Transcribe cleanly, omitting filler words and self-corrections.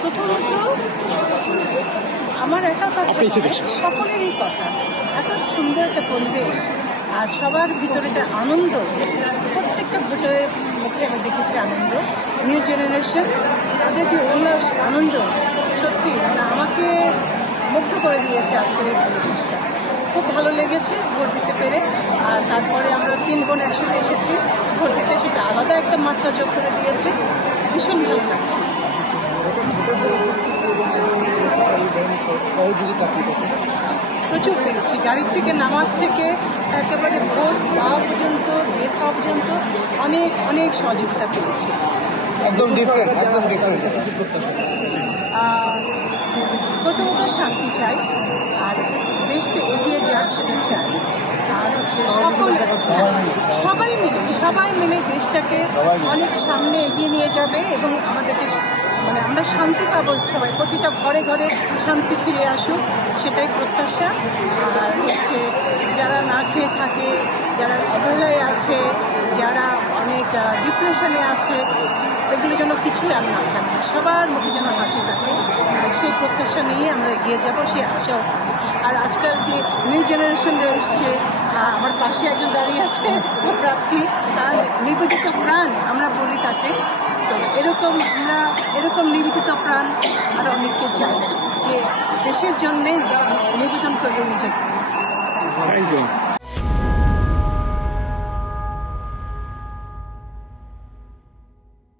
প্রথমত আমার একার কথা নয়, সকলেরই কথা। এত সুন্দর একটা পরিবেশ আর সবার ভিতরে যে আনন্দ, প্রত্যেকটা ভোটের মুখে আমি দেখেছি আনন্দ। নিউ জেনারেশন তাদের যে উল্লাস আনন্দ সত্যি মানে আমাকে মুগ্ধ করে দিয়েছে আজকের এই পরিবেশটা। খুব ভালো লেগেছে ভোট দিতে পেরে। আর তারপরে আমরা 3 বোন একসাথে এসেছি ভোট দিতে, সেটা আলাদা একটা মাত্রা যোগ করে দিয়েছে। ভীষণ ভালো লাগছে। প্রচুর পেয়েছি, গাড়ির থেকে নামার থেকে একেবারে ভোট দেওয়া পর্যন্ত, গেট পাওয়া পর্যন্ত অনেক অনেক সহযোগিতা পেয়েছি। প্রথমত শান্তি চাই, আর দেশকে এগিয়ে যাক সেটা চাই। আর হচ্ছে সবাই মিলে দেশটাকে অনেক সামনে এগিয়ে নিয়ে যাবে এবং আমাদেরকে মানে আমরা শান্তি পাবো। সবাই প্রতিটা ঘরে ঘরে শান্তি ফিরে আসুক, সেটাই প্রত্যাশা। আর হচ্ছে যারা না খেয়ে থাকে, যারা অবহেলায় আছে, যারা অনেক ডিপ্রেশনে আছে, এগুলো যেন কিছুই আর না থাকে, সবার মুখে যেন হাসি থাকে। আর সেই প্রত্যাশা নিয়ে আমরা এগিয়ে যাব, সেই আশাও থাকে। আর আজকাল যে নিউ জেনারেশন এসছে, আমার পাশে একজন দাঁড়িয়ে আছে প্রার্থী, তার নিবেদিত প্রাণ আমরা বলি তাকে। তো এরকম নিবেদিত প্রাণ আর অনেককে চাই যে দেশের জন্যে নিবেদন করবে নিজেকে।